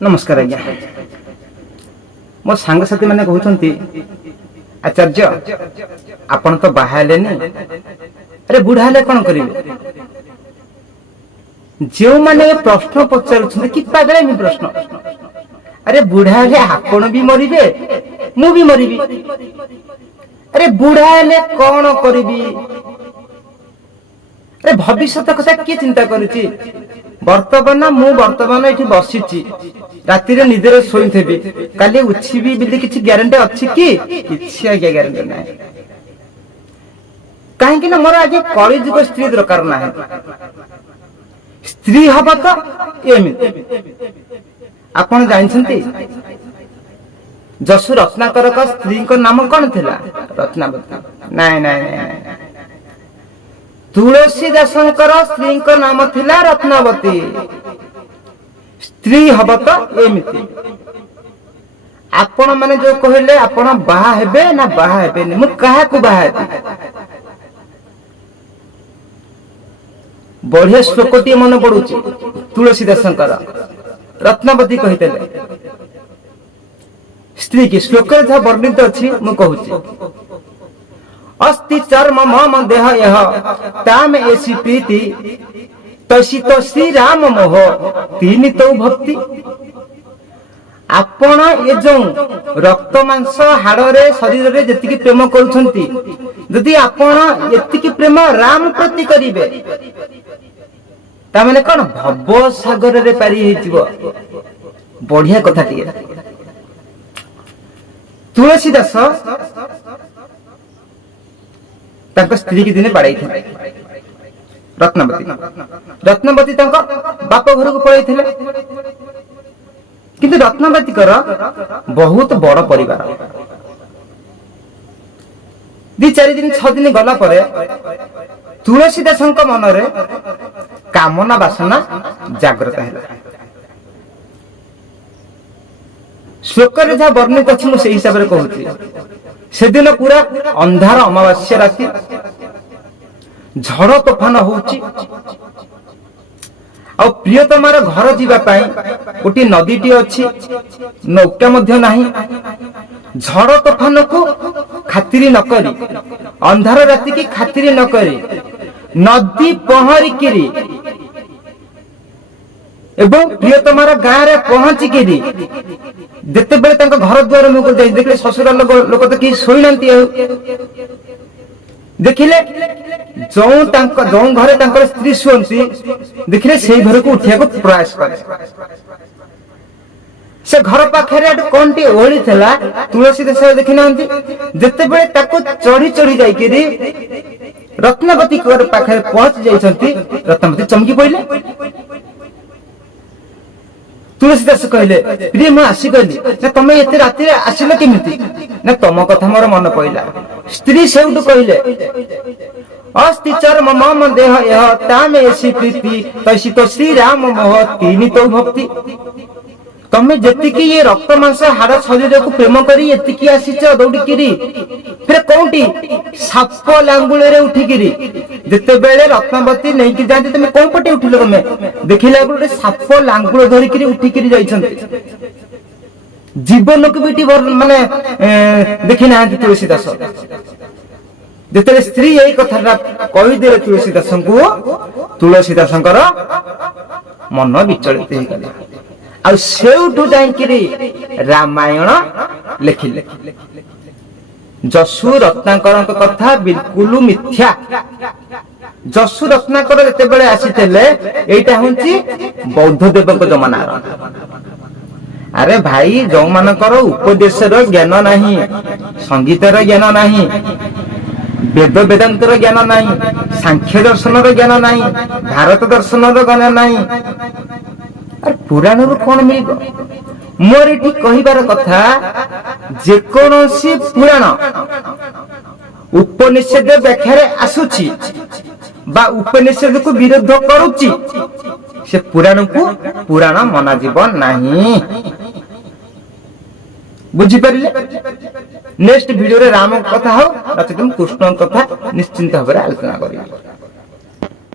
नमस्कार आज्ञा मो सांग साथी मैंने कहते आचार्य आपण तो बाहर अरे बुढ़ा हेले कौन करेंगे जो मैंने प्रश्न पचार कि पागल प्रश्न अरे बुढ़ा हेले आपण भी मरिबे मु भी मरिबी अरे बुढ़ा हेले कौन करी अरे भविष्य कथा किए चिंता करुच्ची बर्तमान मु बर्तमान ये बसी राति निदे शोथेबी काली उठिबी बोली किसी ग्यारंटी अच्छी कि आज्ञा ग्यारंटी ना कहीं मोर आज कलिजुग स्त्री दरकार ना स्त्री हम तो आपन जानते जसु रत्नाकर स्त्री नाम कौन थिला रत्नावती नाई नाई नाई तुलसीदासंकर स्त्री नाम थिला रत्नावती स्त्री हब तो एमती आपण माने जो कहले आपण बाहा हेबे ना बाहा हेबे मु काहा को बाहा बढ़िया श्लोकटी मन पड़ुची तुलसीदासंकर रत्नावती कहिते स्त्री की श्लोक जहाँ वर्णित अच्छी मु कहूची अस्ति चर्म मम देह यह ताम ऐसी प्रीति तसी तो श्री राम मोह तीन तो भक्ति आपण ये जो रक्त मांस हाड़े शरीर रे जति प्रेम करुछंती यदि आपण एतिकी प्रेम राम प्रति करिवे ता माने कोन भव सागर रे पारी हेजिवो बढ़िया कथा टिए तुलसीदास तांको स्त्री की दिने बाड़ाई थे रत्नावती रत्नावती तांको बाप घर को पळाई थिले किंतु रत्नावती कर बहुत बड़ परिवार दी चारि दिन 6 दिन गला परे तुलसीदासंक मन रे कामना वासना जागृत हैला श्लोक रे जहाँ वर्णित अछि मु सेही हिसाब रे कहूची से दिन पूरा अंधार अमावास्या राति झड़ तोफान होउची आ प्रियतमार घर जीवा पाई गोटे नदीटी अच्छी नौका मध्य नाही झड़ तोफान को खातिरी न करी अंधार राति की खातिरी न करी नदी पहरिकिरी एवं प्रियतमार गाँव रे पहुंचिकी जिते बेले घर द्वार मुझे देखले ससुर लोक तो किसी शोई ना देखिले जो घरे स्त्री शुअंती देखिले से घर को उठा को प्रयास करे से घर पाखे कौन टी ओली थला तुलसी दास देखी ना जिते बेले चढ़ी चढ़ी जाइए रत्नावती पाखे पहुंच जाइछंती रत्नावती चमकी पड़े तुलसीदास कहले प्रिय मु आसी गली ना तमे एते राति रे आसिलो केमिति ना तम कथा मोर मन पइला स्त्री सेउटु कहले अस्ति चर्म मम देह यह तामे ऐसी प्रीति तसी तो श्री राम मोह तीन तो भक्ति तमे जेतिकी ये रक्त मांस हाड़ शरीर को प्रेम करी एतिकी आसीच दौड़िकी फिर कौटी साप लांगुले रे उठिकी जिते बेले रत्नावती नहीं कि जाती तुम कौन पटे उठिल तुम देखिला गोटे साप लांगुल धरिकी उठिकी जाइछंती जीवन को भी माने देखी ना तुलसीदास जिते स्त्री यही कथा कहीदे तुलसीदास को तुलसीदासंकर मन विचलित होगला आ सेउठु जाइकिरी रामायण लिखिले जसु रत्नाकर कथा बिल्कुल मिथ्या जसु रत्नाकर जते बेले आसीतेले एटा होंची बौद्ध देव जमाना अरे भाई जो मानकर उपदेशर ज्ञान नाही संगीतर ज्ञान नाही वेद वेदांतर ज्ञान नाही सांख्य दर्शनर ज्ञान नाही भारत दर्शनर ज्ञान नाही अरे पुराण रू कौन मिल मोर ये कहिबार कथा जेकोसी पुराण उपनिषद व्याख्या आसुची बा उपनिषद को विरोध करुची से पुराण को पुराण मना जीवन नहीं बुझी पारे नेक्स्ट वीडियो रे राम कथा हो नचेत कृष्ण कथा निश्चिंत भाव आलोचना करिया।